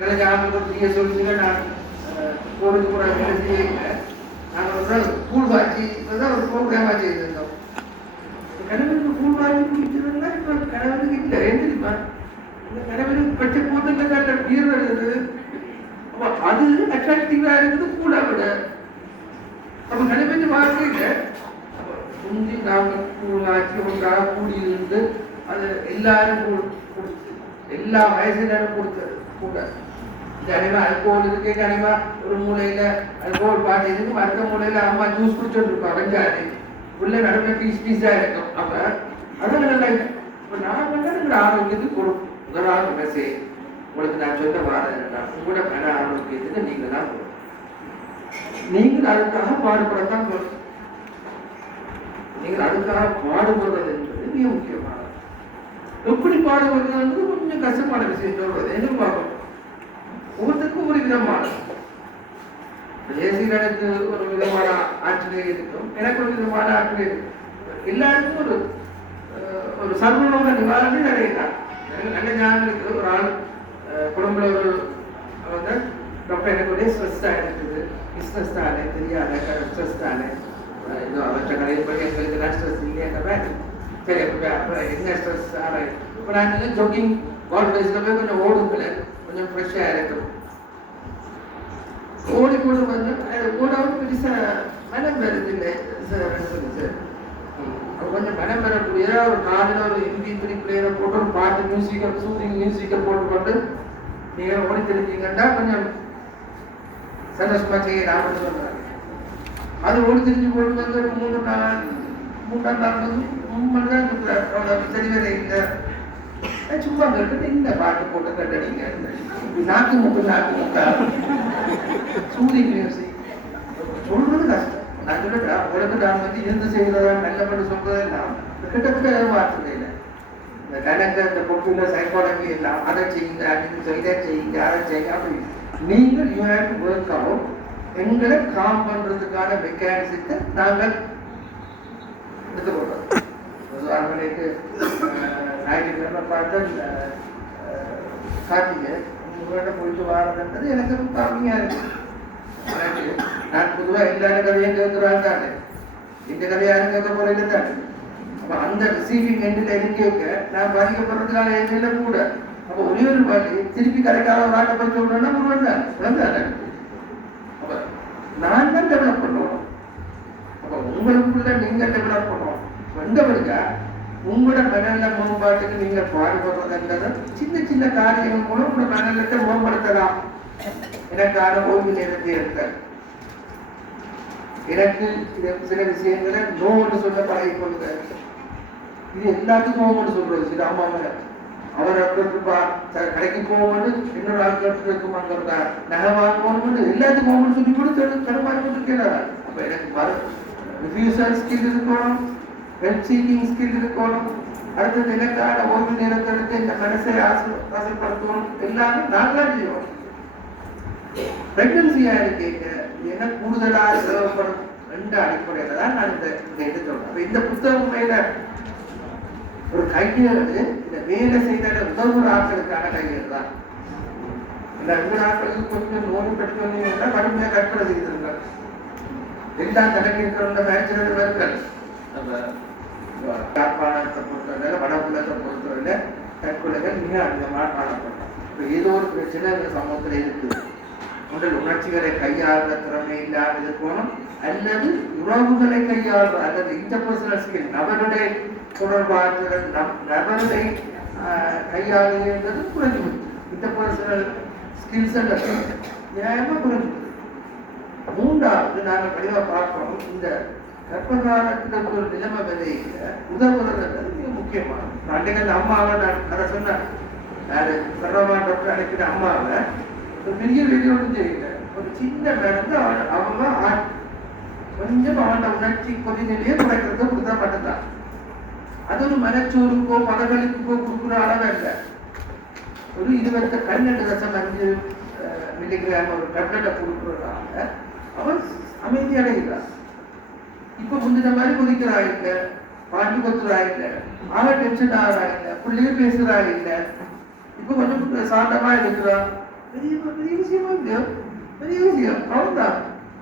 ஞாபகப்படுத்திய சொல்லுங்க நான் கோவிலுக்கு கூட வேலை செய்யல நாங்கள் ஒரு நாள் கூழ் வாச்சி தான் ஒரு ப்ரோக்ராமாக செய்திருந்தோம். கணவனுக்கு கூழ் வாங்கி குடிச்சிருந்தா இப்போ கணவனுக்கு இல்லை எழுந்திருப்பா இந்த கணவனுக்கு பச்சை போட்டுல நல்ல பீர் வருது. அப்போ அது அட்ராக்டிவாக இருக்குது கூழா விட. அப்போ கணவன் வாழ்க்கையில் முந்தி நாங்கள் கூழ் ஆட்சி ஒன்றாக கூடியிருந்து அது எல்லாரும் கொடுத்து எல்லா வயசுலையும் கொடுத்தது கூட கனிமா அல்கோல் இருக்கு கனிமா ஒரு மூலையில அல்கோல் பாட்டு இருக்கு அடுத்த மூலையில அம்மா ஜூஸ் குடிச்சுட்டு இருக்கும் வெஞ்சாரு உள்ள நடுவில் பீஸ் பீஸா இருக்கும் அப்ப அது நல்லா இப்ப நான் வந்து ஆரோக்கியத்துக்கு ஒரு முதலாவது மெசேஜ் உங்களுக்கு நான் சொல்ல வாரம் என்னன்னா உங்களோட மன ஆரோக்கியத்துக்கு நீங்க தான் பொறுப்பு. நீங்கள் அதுக்காக பாடுபடத்தான் போறோம் நீங்கள் அதுக்காக பாடுபடுறது என்பது மிக முக்கியமானது எப்படி பாடுபடுறது வந்து கொஞ்சம் கஷ்டமான விஷயம் சொல்றது என்ன பார்க்கணும் ஒவ்வொருத்தருக்கும் ஒரு விதமானது தேசிகனுக்கு ஒரு விதமான ஆற்றலே இருக்கும் எனக்கு ஒரு விதமான ஆற்றலே இருக்கும். எல்லாருக்கும் ஒரு ஒரு சர்வலோக நிவாரணம் நிறைய எனக்கு நல்ல ஞாபகம் இருக்குது ஒரு ஆள் அஹ், ஒரு வந்து டாக்டர் எனக்கு ஒரே ஸ்ட்ரெஸ் தான் இருக்குது பிஸ்னஸ் தானே தெரியாத ஸ்ட்ரெஸ் தானே. இன்னும் அவற்றை கடையில் போய் எங்களுக்கு ஸ்ட்ரெஸ் இல்லையாங்க சரி அப்போ என்ன ஸ்ட்ரெஸ் ஆறாய் இப்போ நான் ஜோக்கிங் கால் டேஸில் போய் கொஞ்சம் ஓடுங்களேன். கொஞ்சம் ஃப்ரெஷ்ஷாக இருக்கும் ஓடி கூட வந்து கூடவும் பெருசாக மனம் வருது இல்லை சார் சார் கொஞ்சம் மனம் வரக்கூடியதாக ஒரு காலையில் ஒரு எம்பி த்ரீ பிளேயரை போட்டு ஒரு பாட்டு மியூசிக்கை சூதிங் மியூசிக்கை போட்டு நீங்கள் ஓடி தெரிஞ்சீங்கன்னா கொஞ்சம் சந்தோஷமா செய்யலாம் சொல்றாங்க அது ஓடி தெரிஞ்சு போட்டு வந்து ஒரு மூணு நாள் மூன்றாம் நாள் வந்து மூணு தான் இருக்கிறார் அவ்வளோ சரி இல்லை சும்மா கேட்டு இந்த பாட்டு போட்டு கட்டடிங்க நாக்கு முக்கு நாக்கு முக்கா சூதி மியூசிக் சொல்றது கஷ்டம் நான் சொல்ல உலக நான் வந்து இருந்து செய்கிறதா நல்ல பண்ணி சொல்றதெல்லாம் கிட்டத்தட்ட வார்த்தை இல்லை இந்த கணக்கு இந்த பொப்புல சைக்காலஜி எல்லாம் அதை செய்யுங்க அப்படின்னு சொல்லி இதை செய்யுங்க அதை செய்யுங்க அப்படின்னு நீங்கள் you have to work out எங்களை காம் பண்றதுக்கான மெக்கானிசத்தை நாங்கள் எடுத்துக்கொள்றோம் உதாரணத்துக்கு ஞாயிற்றுக்கிழமை பார்த்தா இந்த கார்த்திகை உங்களோட போயிட்டு வாரதுன்றது எனக்கு கம்மியாக இருக்கு. நான் பொதுவாக எல்லாரும் கதையும் கேட்குறாங்க தானே இந்த கதை யாரும் கேட்க போறது தானே. அப்போ அந்த ரிசீவிங் எண்டில் இருக்க நான் பாதிக்கப்படுறதுக்கான எண்ணில கூட. அப்போ ஒரே ஒரு பாட்டி திருப்பி கரைக்காத ஒரு ஆட்டை பற்றி சொல்றேன்னா முருகன் தான் விளங்குதானே? அப்போ நான் தான் டெவலப் பண்ணுவோம் அப்போ உங்களுக்குள்ள நீங்கள் டெவலப் பண்ணுவோம். வந்தவருக்கா? உங்களோட மனநல மேம்பாட்டுக்கு நீங்க பாடுபடுறதுன்றது சின்ன சின்ன காரியங்கள் மூலம் உங்களோட மனநலத்தை மேம்படுத்தலாம். எனக்கு அனுபவம் இருந்து எடுத்தேன் எனக்கு சில விஷயங்களை நோன்னு சொல்ல பழகி கொள்ளுங்க இது எல்லாத்துக்கும் நோன்னு சொல்றது சில அம்மா அவர் கடைக்கு போகும்போது இன்னொரு ஆள் அங்க இருக்குமாங்க நகை வாங்குவோம்னு எல்லாத்துக்கும் போகணும்னு சொல்லி கொடுத்து தடுமாறி கொண்டிருக்கிறார். அப்ப எனக்கு ரிஃப்யூசல் ஸ்கில் இருக்கணும். ஹெல்ப் சீக்கிங் ஸ்கில் இருக்கணும் அடுத்தது எனக்கான ஓய்வு நேரத்தை எடுத்து இந்த மனசை ஆசை ஆசைப்படுத்தணும் எல்லாமே நல்லா செய்வோம் பிரெக்னன்சியா இருக்கீங்க என்ன கூடுதலாக தேவைப்படும் ரெண்டு அடிப்படையில தான் நான் இந்த எடுத்து சொல்றேன். இந்த புத்தகம் மேல ஒரு கையெழுத்து இந்த வேலை செய்த உதவுற ஆட்களுக்கான கையெழுத்து தான். இந்த ரெண்டு ஆட்களுக்கு கொஞ்சம் நோய் பெற்று கடுமையாக கற்பனை செய்திருங்க எல்லா தனக்கு இருக்கிற மேட்சினர்கள் நம்ம யாழ்ப்பாணத்தை பொறுத்தவரை வடகுலத்தை பொறுத்தவரை தற்கொலைகள் மிக அதிகமாக காணப்படும். இப்போ ஏதோ ஒரு பிரச்சனை இந்த சமூகத்தில் இருக்குது உடல் உணர்ச்சிகளை கையாளுற திறமை இல்லாதது போனோம் அல்லது உறவுகளை கையாளுற அல்லது இன்டர்பர்சனல் ஸ்கில் நபருடைய தொடர்பாக நம் நபரை ஆஹ், கையாளுகிறது குறைஞ்சு இன்டர்பர்சனல் ஸ்கில்ஸ் நியாயமாக குறைஞ்சு மூன்றாவது நாங்கள் தெளிவாக பார்க்கணும் இந்த கர்ப்பகாலத்துக்கு ஒரு நிலைமை விதையில உதவுறதுன்றது மிக முக்கியமானது. அன்றைக்கு அந்த அம்மாவை நான் அதை சொன்னேன். யாரு? சர்வமா டாக்டர் அனுப்பின அம்மாவை. ஒரு பெரிய ஒன்றும் தெரியல. ஒரு சின்ன நடந்து அவன் அவங்க கொஞ்சம் அவன் உணர்ச்சி கொதிநிலையை குறைக்கிறத கொடுத்தா மட்டும்தான். அது ஒரு மனச்சோருக்கோ பதகளுக்கோ கொடுக்குற அளவு இல்லை ஒரு இருபத்தி பன்னெண்டு தசம் அஞ்சு மில்லிகிராம் ஒரு டேப்லெட்டை கொடுக்குறதுனால அவன் அமைதி அடைகிறான் இப்ப முந்தின மாதிரி குதிக்கிறா இல்லை பாட்டு கொத்துறா இல்லை ஆக டென்ஷன் ஆகிறா இல்லை பிள்ளையே பேசுறா இல்லை இப்ப கொஞ்சம் சாந்தமா இருக்கிறா? பெரிய பெரிய விஷயமா இல்லையா? பெரிய விஷயம். அவ்வளவுதான்.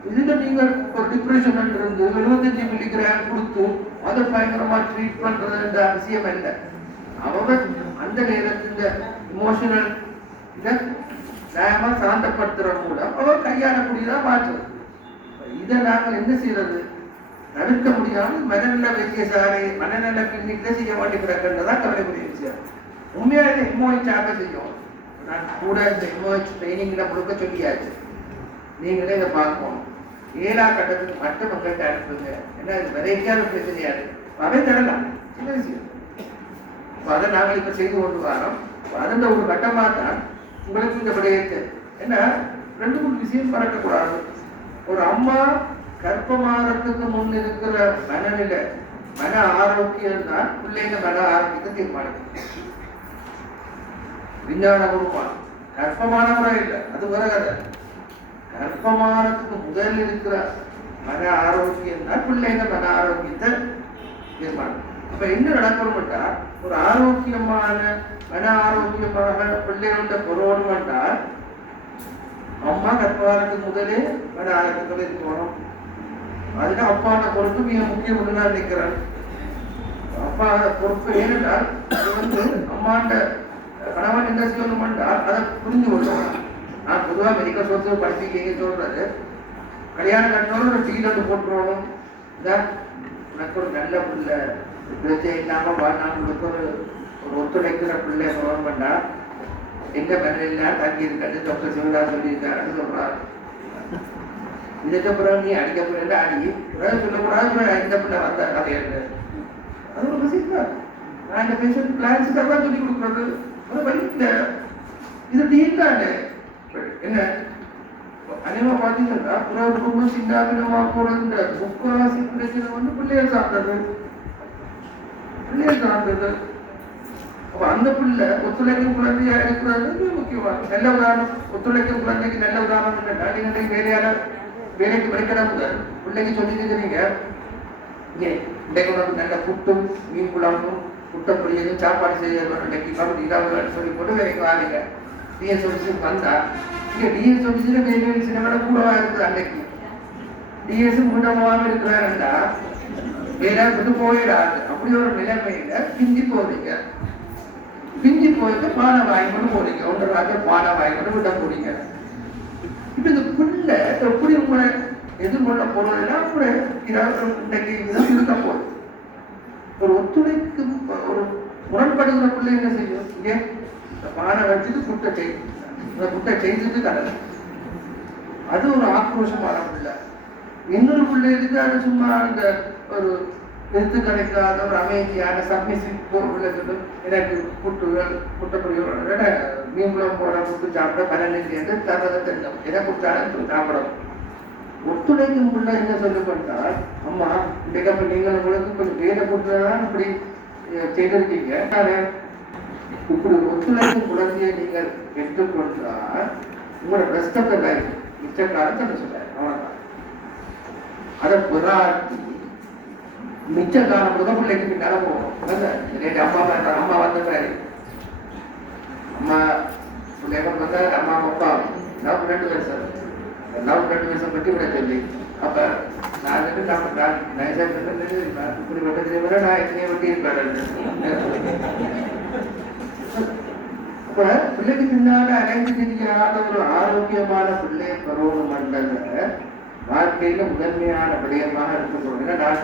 இதுல நீங்க ஒரு டிப்ரெஷன் இருந்து எழுபத்தஞ்சு மில்லிகிராம் கொடுத்து அதை பயங்கரமா ட்ரீட் பண்றதுன்ற அவசியம் இல்லை. அவங்க அந்த நேரத்துல இமோஷனல் இதை நியாயமா சாந்தப்படுத்துற மூலம் அவர் கையாளக்கூடியதான் மாற்றுறது இதை நாங்கள் என்ன செய்யறது? தடுக்க முடியாமல் மனநல வைத்தியசாலை மனநல கிளினிக்ல செய்ய மாட்டேங்கிறாங்கன்றதான் கவலைக்குரிய விஷயம். உண்மையாக இதை எம்ஓஹெச் ஆக செய்யும். நான் கூட இந்த எம்ஓஹெச் ட்ரைனிங்கில் முழுக்க சொல்லியாச்சு. நீங்களே இதை பார்க்கணும். ஏழா கட்டத்துக்கு மற்ற மக்கள்கிட்ட அனுப்புங்க. ஏன்னா இது வெரைட்டியான பிரச்சனையாது அதை தரலாம். சின்ன விஷயம்? இப்போ அதை நாங்கள் இப்போ செய்து கொண்டு வரோம். அதன் ஒரு கட்டமாக தான் உங்களுக்கு இந்த விடயத்தை. ஏன்னா ரெண்டு மூணு விஷயம் பறக்கக்கூடாது. ஒரு அம்மா கர்ப்பமாகறதுக்கு முன் இருக்கிற மனநிலை மன ஆரோக்கியம் தான் பிள்ளைங்க மன ஆரோக்கியத்தை தீர்மானிக்கும். விஞ்ஞானபூர்வமா கர்ப்பமான முறை இல்லை அது வரகதை கதை. முதல் இருக்கிற மன ஆரோக்கியம் தான் பிள்ளைங்க மன ஆரோக்கியத்தை தீர்மானிக்கும். அப்ப என்ன நடக்கணும்ட்டா ஒரு ஆரோக்கியமான மன ஆரோக்கியமாக பிள்ளைகளோட பொருவணும் என்றால் அம்மா கர்ப்பகாலத்துக்கு முதலே மன ஆரோக்கியத்தோட இருக்கணும். அதுக்கு அப்பாவோட பொறுப்பு மிக முக்கியம் நான் நினைக்கிறேன். அப்பா பொறுப்பு ஏனென்றால் இது வந்து அம்மாண்ட கணவன் என்ன சொல்லணும் என்றால் அதை புரிஞ்சு கொள்ளணும் நான் பொதுவாக மெடிக்கல் சோர்ஸ் படிச்சுக்கீங்க சொல்றது கல்யாணம் கட்டினோட ஒரு டீல் ஒன்று போட்டுருவோம். இந்த ஒரு நல்ல பிள்ளை பிரச்சனை இல்லாமல் வாழ்நாள் உங்களுக்கு ஒரு ஒரு ஒத்துழைக்கிற பிள்ளை கவர்மெண்டா எங்க மனையில தங்கி இருக்காது டாக்டர் சிவராஜ் சொல்லியிருக்காருன்னு சொல்றாரு. இதுக்கப்புறம் நீ அடிக்க அடி. சொல்லக்கூடாது இந்த பிள்ளை வந்த கதையாது அது ஒரு விஷயம் நான் இந்த பேஷண்ட் பிளான்ஸுக்காக தான் சொல்லி கொடுக்குறது. ஒரு வழி இல்லை இது டீல் தானே என்ன? அநேகமா பார்த்தீங்கன்னா புறா குடும்பம் சின்னாபினமா போறது இந்த முக்காசி பிரச்சனை வந்து பிள்ளைகள் சார்ந்தது. பிள்ளைகள் சார்ந்தது. அப்போ அந்த பிள்ளை ஒத்துழைக்கும் குழந்தையா இருக்கிறது மிக நல்ல உதாரணம் ஒத்துழைக்கும் குழந்தைக்கு நல்ல உதாரணம் என்னன்னா நீங்க இன்றைக்கு வேலையால வேலைக்கு படிக்கிறாங்க பிள்ளைக்கு சொல்லி இருக்கிறீங்க இங்கே உனக்கு நல்ல புட்டும் மீன் குழம்பும் புட்டை பொரியலும் சாப்பாடு செய்யணும் இன்றைக்கு கவுண்ட் சொல்லி போட்டு வேலைக்கு வாங்க டிஎஸ் ஆஃபீஸுக்கு வந்தா இங்கே டிஎஸ் ஆஃபீஸில் வேலை சின்னவட கூடவா இருக்குது அன்னைக்கு? டிஎஸ் மூடமாக இருக்கிறாருன்னா வேலை விட்டு போயிடாது அப்படி ஒரு நிலைமையில பிந்தி போறீங்க. பிந்தி போயிட்டு பானை வாங்கிட்டு போறீங்க. ஒன்றரை வாங்க பானை வாங்கிட்டு விட போறீங்க. இப்ப இந்த புள்ள எப்படி உங்களை எதிர்கொள்ள போனதுன்னா கூட இதாவது இன்னைக்கு இதுதான் இருக்க போகுது ஒரு ஒத்துழைக்கு ஒரு முரண்படுகிற பிள்ளை என்ன செய்யும்? இங்கே இந்த பானை வச்சுட்டு குட்டை செய்யும் இந்த குட்டை செய்துட்டு கடலை. அது ஒரு ஆக்ரோஷமான பிள்ளை இன்னொரு பிள்ளை இருக்கு அது சும்மா அந்த ஒரு எடுத்து கிடைக்காத ஒரு அமைதியான சப்மிசிவ் பிள்ளைகள் எனக்கு புட்டுகள் புட்டப்பொடிகளோட மீன்குளம் போட புட்டு சாப்பிட பலனில் என்று தரதை தெரிஞ்சோம் எதை கொடுத்தாலும் சாப்பிடணும். ஒத்துழைக்கும் பிள்ளை என்ன சொல்லப்பட்டால் அம்மா இன்றைக்கு அப்ப நீங்கள் உங்களுக்கு கொஞ்சம் பேரை கொடுத்ததான் இப்படி செய்திருக்கீங்க. இப்படி ஒத்துழைக்கும் குழந்தையை நீங்கள் எடுத்துக்கொண்டால் உங்களோட ரெஸ்ட் ஆஃப் த லைஃப் மிச்ச காலத்தை சொல்ல அவ்வளோதான் அதை புறாட்டி மிச்ச காலம் முத பிள்ளைக்கு பின்னால போகணும் நேற்று அம்மா வந்தா- அம்மா வந்துக்கிறாரு அம்மா பிள்ளைகள் வந்தா அம்மா அப்பா லவ் ரெண்டு வருஷம் லவ் ரெண்டு வருஷம் பற்றி விட சொல்லி. அப்ப நான் வந்து நான் நான் இப்படி வெட்டத்திலே வர நான் எத்தனையோ வட்டி இருப்பேன். அப்ப பிள்ளைக்கு பின்னால அலைந்து திரியாத ஒரு ஆரோக்கியமான பிள்ளை பருவம் மண்டல வாழ்க்கையில முதன்மையான விடயமாக எடுத்துக்கொள்ளும் ஏன்னா நான்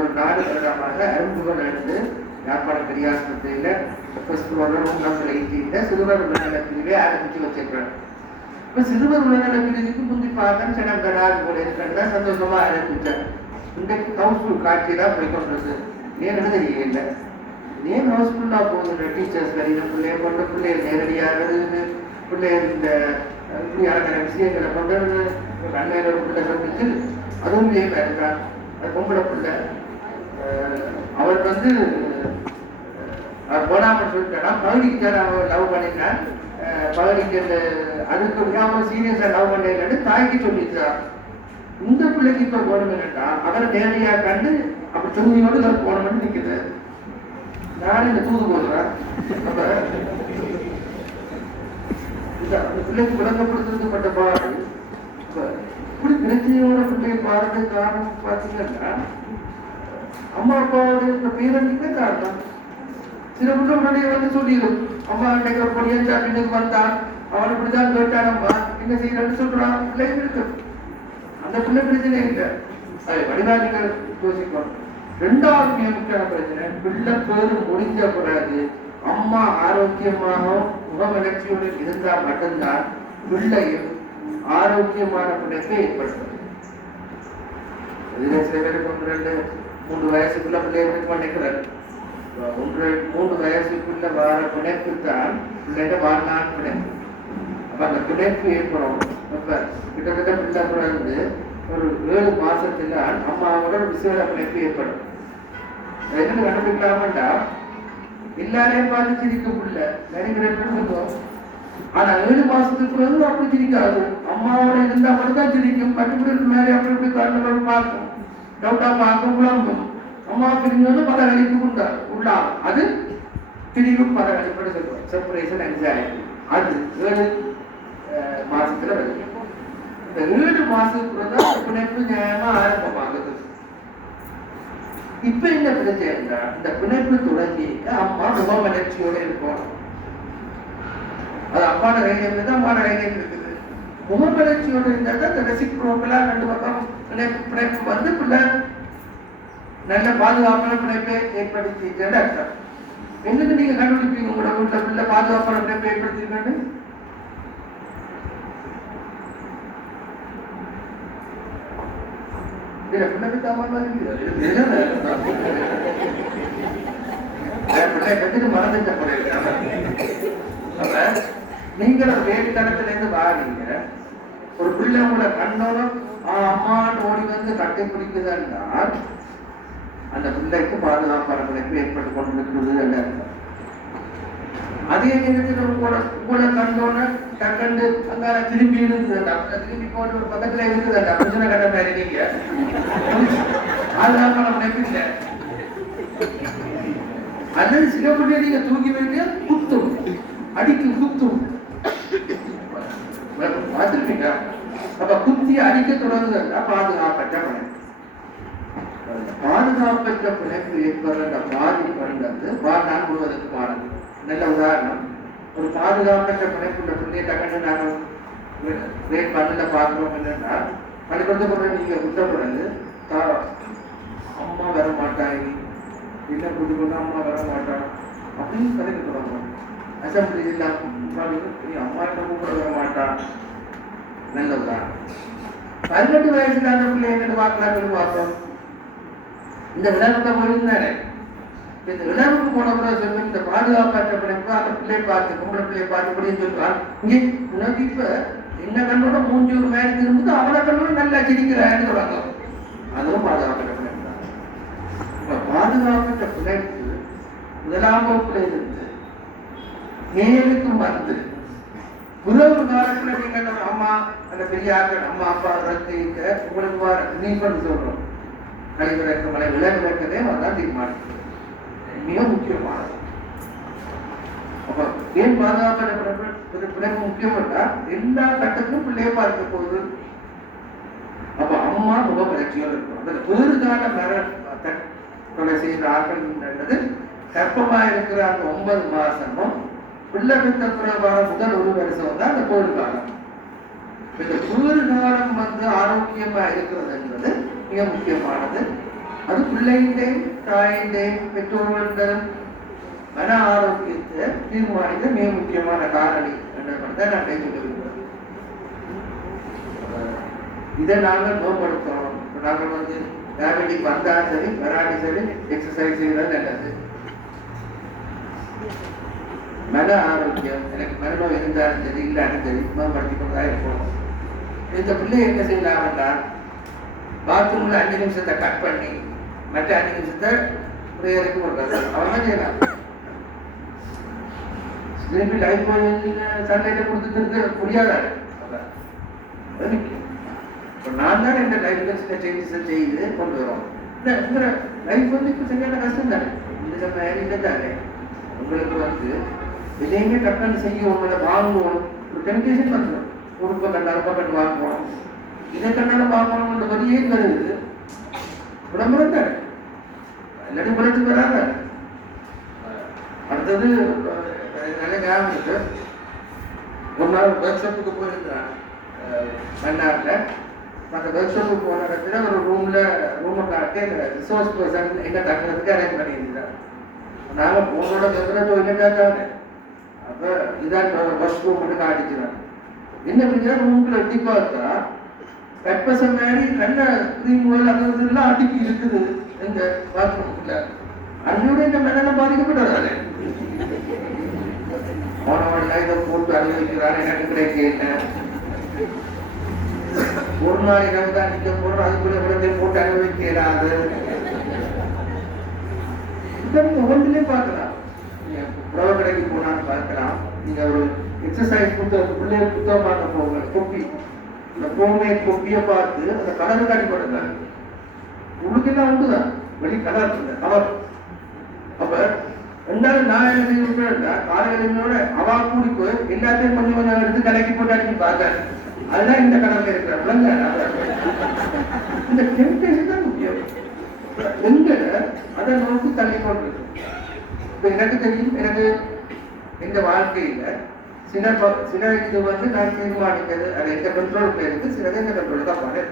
ஒரு நாலு வருடமாக அரும்புகள் எடுத்து யாழ்ப்பாண பெரியாஸ்பத்திரியில ஃபர்ஸ்ட் வருடம் மூன்றாம் எயிட்டீன்ல சிறுவர் உடல்நலப்பிரிவே ஆரம்பித்து வச்சிருக்கிறார். இப்போ சிறுவர் உடல்நலப்பிரிவுக்கு முந்தி பார்த்தா சில கடாது போல இருக்கிறதா சந்தோஷமாக ஆரம்பிச்சேன் இன்றைக்கு ஹவுஸ்ஃபுல் காட்சியெல்லாம் போய் கொண்டிருக்கு. ஏன்னு தெரியல ஏன் ஹவுஸ்ஃபுல்லாக போகுது டீச்சர்ஸ் வெளியில பிள்ளைய கொண்டு பிள்ளைய நேரடியாக பிள்ளைய இந்த இப்படி இப்படியான விஷயங்களை கொண்டு அண்ணன் ஒரு பிள்ளை சந்திச்சு அதுவும் வேறு தான் அது பொம்பளை பிள்ளை. அவருக்கு அவர் வந்து அவர் போனாமல் சொல்லிட்டானா பகுதிக்கு தான் அவன் லவ் பண்ணிட்டான் பகுதிக்கு அந்த அதுக்கு விடாம சீரியஸா லவ் பண்ணேன்னு தாய்க்கு சொல்லிட்டான் இந்த பிள்ளைக்கு இப்போ போகணும்னுட்டா அவரை தேவையாக கண்டு அப்படி துணியோடு இவர் போகணும்னு நிக்குது. நானும் இந்த தூது போடுறேன் அப்ப இந்த பிள்ளைக்கு விளங்கப்படுத்தப்பட்ட பாடு. இப்ப இப்படி பிரச்சனையோட பிள்ளையை பாருங்க காரணம் பார்த்தீங்கன்னா அம்மா அப்பாவோட இந்த பேரண்டிக்கே காரணம். சில பிள்ளை வந்து சொல்லிடும் அம்மா அன்னைக்கு ஒரு பொடியன் சாப்பிட்டு வந்தான். அவன் இப்படிதான் கேட்டான் அம்மா என்ன செய்யறன்னு சொல்றான். பிள்ளைங்க இருக்கு. அந்த பிள்ளை பிரச்சனை இல்லை. அது வடிவாதிகள் யோசிக்கணும் ரெண்டாவது மிக முக்கியமான பிரச்சனை பிள்ளை பேரு முடிஞ்ச கூடாது அம்மா ஆரோக்கியமாகவும் முகமலர்ச்சியுடன் இருந்தால் மட்டும்தான் பிள்ளையும் ஆரோக்கியமான பிள்ளைக்கு ஏற்படுத்தும். இதுல சில பேருக்கு ஒன்று மூன்று வயசுக்குள்ள பிள்ளைகளுக்கு நினைக்கிறார் ஒன்று மூன்று வயசுக்குள்ள வர பிணைப்பு தான் பிள்ளைங்க வாழ்நாள் பிணைப்பு. அப்போ அந்த பிணைப்பு ஏற்படும். இப்போ கிட்டத்தட்ட பிள்ளை பிறந்து ஒரு ஏழு மாசத்துல அம்மாவோட விசேட பிணைப்பு ஏற்படும். அது என்ன கண்டுபிடிக்கலாமண்டா? எல்லாரையும் பார்த்து சிரிக்க முடியல நிறைய ஆனா ஏழு மாசத்துக்கு பிறகு அப்படி சிரிக்காது. அம்மாவோட இருந்தா மட்டும் தான் சிரிக்கும். மற்றபடி மேலே அப்படி இப்படி கண்ணு பார்க்கும். டவுட்டா பார்க்கும் அம்மா பிரிஞ்சு பல கழிப்பு உண்டா. உள்ளா அது பிரிவு பல கழிப்பு சொல்லுவோம் செப்பரேஷன் அஞ்சாயிரம் அது ஏழு மாசத்துல வருது. இந்த ஏழு மாசத்துக்குள்ள தான் பிணைப்பு நியாயமா ஆரம்பமாகுது. இப்ப என்ன பிரச்சனை இந்த பிணைப்பு தொடங்கி அம்மா முக வளர்ச்சியோட இருக்கும் அது அப்பாட கையில் தான் அம்மாட கையில் இருக்குது முக வளர்ச்சியோட இருந்தா தான் இந்த ரெசிப்ரோக்கலா ரெண்டு பக்கம் பிணைப்பு பிணைப்பு வந்து பிள்ளை நல்ல பாதுகாப்பான பிணைப்பை ஏற்படுத்திட்டு அர்த்தம். என்னது நீங்க கண்டுபிடிப்பீங்க உங்களோட வீட்டில் பிள்ளை பாதுகாப்பான பிணைப்பை ஏற்படுத்திருக்காங்க மறந்துட்ட போல இருக்கு. அப்ப நீங்க ஒரு இருந்து வாரீங்க. ஒரு பிள்ளை உங்களை கண்ணோட அம்மான் ஓடி வந்து கட்டை பிடிக்குது என்றால் அந்த பிள்ளைக்கு பாதுகாப்பான பிழைப்பு ஏற்பட்டு கொண்டிருக்கிறது அல்ல. அதே நேரத்தில் உங்களோட உங்களை கண்டோன்னு கண்டு அங்கால திரும்பி இருந்தது அந்த திரும்பி போட்டு ஒரு பக்கத்துல இருக்குது அந்த பிரச்சனை கட்ட மாதிரி நீங்க. பாதுகாப்பான பிழைப்பு இல்லை. அல்லது சில பிள்ளைய நீங்க தூக்கி வைக்க குத்தும். அடிக்கும் குத்தும். பார்த்துருப்பீங்க அப்ப குத்தி அடிக்க தொடங்குதுன்னா பாதுகாப்பற்ற பிணைப்பு பாதுகாப்பற்ற பிணைப்பு ஏற்படுற பாதிப்புன்றது வாழ்நாள் முழுவதற்கு பாடம் நல்ல உதாரணம். ஒரு பாதுகாப்பற்ற பிணைப்புள்ள பிள்ளையை டக்குன்னு நாங்கள் கிரேட் பண்ணல பார்க்கிறோம் என்னன்னா பள்ளிக்கூடத்துக்கு நீங்க விட்ட பிறகு தா- அம்மா வர மாட்டாங்க இல்லை கூட்டிக்கொண்டு அம்மா வர மாட்டான் அப்படின்னு கதைக்கு தொடங்கும் அசம்பிளி இல்லை நீ அம்மா என்ன கூப்பிட வர மாட்டான் நல்லதுதான் பதினெட்டு வயசுல அந்த பிள்ளைங்க பார்க்கலாம்னு பார்த்தோம். இந்த விழாவுக்கு போயிருந்தானே இந்த விழாவுக்கு போன பிறகு சொல்லி இந்த பாதுகாப்பற்ற பிள்ளைக்கு அந்த பிள்ளையை பார்த்து கும்பிட பிள்ளையை பார்த்து அப்படின்னு சொல்றான். இங்கே உனக்கு இப்ப என்ன கண்ணோட மூஞ்சி ஒரு மேலே திரும்புது அவளை கண்ணோட நல்லா சிரிக்கிறான்னு சொல்றாங்க. அதுவும் பாதுகாப்பற்ற பிள்ளைக்கு தான். பாதுகாப்பற்ற பிள்ளைக்கு முதலாம் வகுப்புல இருந்து நேருக்கு மருந்து உறவு காலத்துல நீங்க நம்ம அம்மா அந்த பெரிய ஆட்கள் அம்மா அப்பா ரத்திக்க உங்களுக்கு வர நீ சொல்றோம். கழிவிறக்க மலை விலகிறக்கதே அதான் தீர்மானம் மிக முக்கியமானது. அப்ப ஏன் பாதுகாப்பு பிள்ளைங்க முக்கியம் இல்ல எல்லா கட்டத்திலும் பிள்ளைய பார்க்க போகுது. அப்ப அம்மா முக பயிற்சியோடு இருக்கும். அந்த பேறுகால மர தொலை கொலை செய்த ஆக்கள் என்னது கர்ப்பமா இருக்கிற அந்த ஒன்பது மாசமும் பிள்ளை முதல் ஒரு வருஷம் தான் அந்த பேறு காலம். இந்த பேறு காலம் வந்து ஆரோக்கியமா இருக்கிறது என்பது மிக முக்கியமானது. அது பிள்ளையுடையும் தாயுடையும் பெற்றோர்கள் மன ஆரோக்கியத்தை தீர்மானித்த மிக முக்கியமான காரணி என்பதை நான் பேச விரும்புகிறேன் இதை நாங்கள் மேம்படுத்தணும். நாங்கள் வந்து டயபெட்டிக் வந்தாலும் சரி வராட்டி சரி எக்ஸசைஸ் செய்யறது நல்லது. மன ஆரோக்கியம் எனக்கு மனநோய் இருந்தாலும் சரி இல்லாட்டி சரி மேம்படுத்தி கொண்டுதான் இருக்கணும் இந்த பிள்ளை என்ன செய்யலாம்னா பாத்ரூம்ல அஞ்சு நிமிஷத்தை கட் பண்ணி மற்ற அஞ்சு நிமிஷத்தை பிரேயருக்கு கொடுக்குறது அவன் செய்யலாம் திரும்பி லைஃப் சன்லைட்டை கொடுத்துட்டு முடியாத இப்போ நான் தான் இந்த லைஃப்ல சில சேஞ்சஸை செய்து கொண்டு வரோம். இல்லை உங்களோட லைஃப் வந்து இப்போ சரியான கஷ்டம் தானே இந்த சமயம் இல்லை தானே உங்களுக்கு வந்து எதையுமே டக்குன்னு செய்யும் இல்லை வாங்குவோம் ஒரு டெம்டேஷன் வந்துடும் உடுப்பை கண்டு அறுப்பை கண்டு வாங்குவோம் இதை கண்டாலும் வாங்கணும்ன்ற வரியே வருது விளம்பரம் தானே இல்லாட்டி படத்துக்கு வராங்க. அடுத்தது நல்ல ஞாபகம் இருக்கு. ஒரு நாள் ஒர்க் ஷாப்புக்கு போயிருந்தேன் மன்னாரில். அந்த ஒர்க் ஷாப்புக்கு போன இடத்துல ஒரு ரூமில் ரூமை காட்டி அந்த ரிசோர்ஸ் பர்சன் எங்கே தங்குறதுக்கு அரேஞ்ச் பண்ணியிருந்தார் நாங்கள் போனோட கேட்குற டொய்லெட்டாக தானே அப்போ இதான் வாஷ் ரூம் மட்டும் காட்டிச்சுனாங்க என்ன பண்ணா ரூம்ல எட்டி பார்த்தா பெப்பசம் மாதிரி கண்ண க்ரீம் போல் அது இதெல்லாம் அடிக்கி இருக்குது இந்த பாத்ரூம்ல அன்னையோட இந்த மன்னனை பாதிக்கப்பட்டதாலே போனவன் இதை போட்டு அனுபவிக்கிறான் எனக்கு கிடைக்கல ஒரு நாள் இடம் தான் நிக்க போறோம் அதுக்குள்ள இடத்தை போட்டு அனுபவிக்கிறாது இதை நீங்க பார்க்கலாம் உழவு கடைக்கு போனான்னு பார்க்கலாம். நீங்கள் ஒரு எக்ஸசைஸ் புத்தகம் பிள்ளைய புத்தகம் பார்க்க போங்க கொப்பி இந்த பொம்மை கொப்பியை பார்த்து அந்த கலர் காட்டி போடுங்க உள்ளுக்கெல்லாம் உண்டுதான் வெளி கலர் இந்த கலர் அப்போ ரெண்டாவது நான் என்ன செய்யணும்னா காலையிலோட அவா கூடி போய் எல்லாத்தையும் கொஞ்சம் கொஞ்சம் எடுத்து கலக்கி போட்டு அடிச்சு பார்த்தேன் அதுதான் இந்த கடல்ல இருக்கிற விலங்க இந்த டெம்டேஷன் தான் முக்கியம். எங்க அதை நோக்கி தள்ளி கொண்டு இப்போ எனக்கு தெரியும் எனக்கு இந்த வாழ்க்கையில் சில ப- சில இது வந்து நான் தீர்மானிக்கிறது அது எந்த கண்ட்ரோல் இருக்கு சிலது எந்த கண்ட்ரோல் தான் பாரு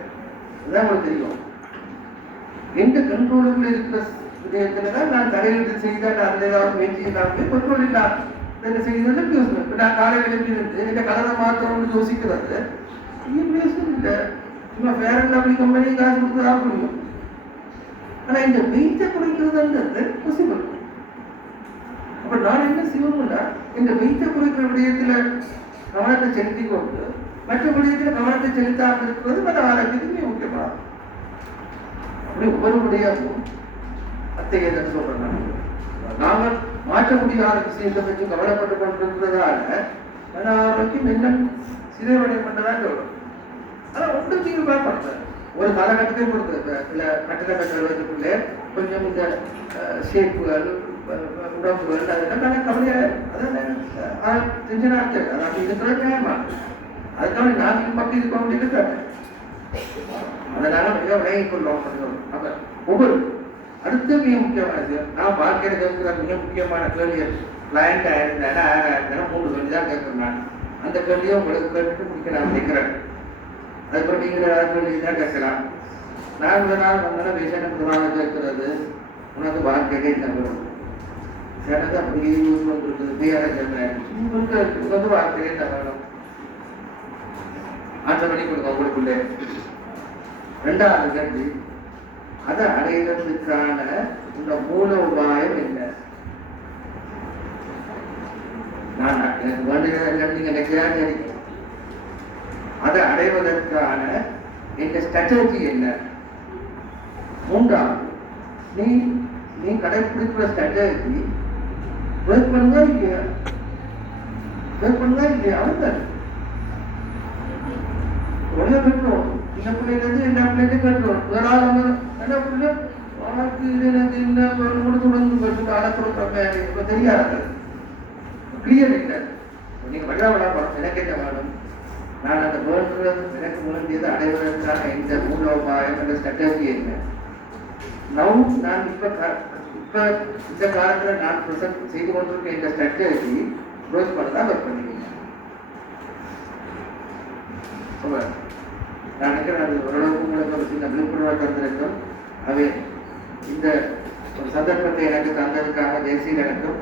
இதுதான் உங்களுக்கு தெரியும். எந்த கண்ட்ரோலுக்குள்ள இருக்கிற விடயத்துல தான் நான் தலையீடு செய்தால் அந்த ஏதாவது முயற்சி நான் கண்ட்ரோல் இல்லாமல் என்ன செய்யணும்னு யோசனை இப்போ நான் காலையில் எழுப்பி இருந்து என்கிட்ட கலரை மாற்றணும்னு யோசிக்கிறது இது யோசனை இல்லை. சும்மா வேற லவ்லி கம்பெனி காசு கொடுத்து தான் முடியும் ஆனா இந்த வெயிட்டை குறைக்கிறதுன்றது பாசிபிள் அப்ப நான் என்ன செய்வோம்னா இந்த வெயிட்டை குறைக்கிற விடயத்துல கவனத்தை செலுத்தி கொண்டு மற்ற விடயத்துல கவனத்தை செலுத்தாமல் இருப்பது மற்ற ஆரோக்கியத்துக்கு மிக அப்படி ஒவ்வொரு விடயமும் அத்தகைய சொல்றேன் நான். நாம மாற்ற முடியாத விஷயத்தை பற்றி கவலைப்பட்டு கொண்டிருக்கிறதால மன ஆரோக்கியம் என்ன சிதைவடையும் பண்ணதான் சொல்றோம் ஆனா ஒன்று நீங்க பார்ப்பாங்க ஒரு காலகட்டத்தையும் கொடுக்குறது சில கட்டிட கட்டுறதுக்குள்ளே கொஞ்சம் இந்த ஷேப்புகள் உடம்பு அதெல்லாம் நல்ல கவலையா அதான் டென்ஷன் ஆச்சு அது அப்படி இருக்கிறது. நியாயமா அதுக்காக நான் இது இது பண்ணி இருக்காங்க அதனால மிக விலகி கொள்ளோம் அப்ப ஒவ்வொரு அடுத்து மிக முக்கியமானது நான் வாழ்க்கையில கேட்கிற மிக முக்கியமான கேள்வி கிளைண்ட் ஆயிருந்தேன் யாரா இருந்தாலும் மூணு கேள்வி தான் கேட்கிறேன் நான் அந்த கேள்வியை உங்களுக்கு கேட்டு முடிக்க நினைக்கிறேன் அதுக்கப்புறம் நீங்கள் ஏதாவது கேள்வி தான் கேட்கலாம் நான் ஒரு நாள் வந்தோன்னா விஷயம் புறாக கேட்கிறது உனக்கு வாழ்க்கையிலே தங்கணும் சிலது எனக்கு அப்படியே யூஸ் பண்ணிருக்கு பிஆர உங்களுக்கு வந்து வார்த்தையே தரணும் வேணும் பண்ணி கொடுங்க உங்களுக்குள்ளே ரெண்டாவது கல்வி அதை அடைகிறதுக்கான இந்த மூல உபாயம் என்ன? நான் எனக்கு வேண்டியது நீங்க நினைக்கிறான்னு அதை அடைவதற்கான இந்த ஸ்ட்ராட்டஜி என்ன? மூன்றாவது நீ நீ கடைபிடிக்கிற ஸ்ட்ராட்டஜி ஒர்க் பண்ணுதா இல்லையா ஒர்க் பண்ணுதா இல்லையா அவன் உடனே கட்டுறோம் சின்ன பிள்ளைலேருந்து எல்லா பிள்ளைக்கும் கட்டுறோம் வேறாவது அவங்க என்ன பிள்ளை உனக்கு இது எனக்கு இந்த கட்டு அதை கொடுக்குறோமே இப்போ தெரியாது கிளியர் இல்லை நீங்க வழியா விளாட்றோம் எனக்கு என்ன வேணும் நான் அந்த வேண்டுறது எனக்கு முழுந்தியது அடைவதற்கான இந்த மூலோபாயம் என்ற ஸ்ட்ராட்டஜி என்ன நவ் நான் இப்ப இப்போ இந்த காலத்தில் நான் ப்ரெசன்ட் செய்து கொண்டிருக்க இந்த ஸ்ட்ராட்டஜி க்ரோத் பண்ண தான் ஒர்க் பண்ணிக்கிறேன் சொல்ல நான் நினைக்கிறேன் அது ஓரளவுக்கு உங்களுக்கு ஒரு சின்ன விழிப்புணர்வாக தந்திருக்கும். அவை இந்த ஒரு சந்தர்ப்பத்தை எனக்கு தந்ததுக்காக தேசிய எனக்கும்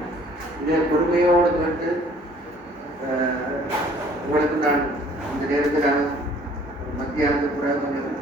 இதே பொறுமையோடு வந்து உங்களுக்கு நான் இந்த நேரத்தில் மத்தியானத்துக்கு பிறகு கொஞ்சம்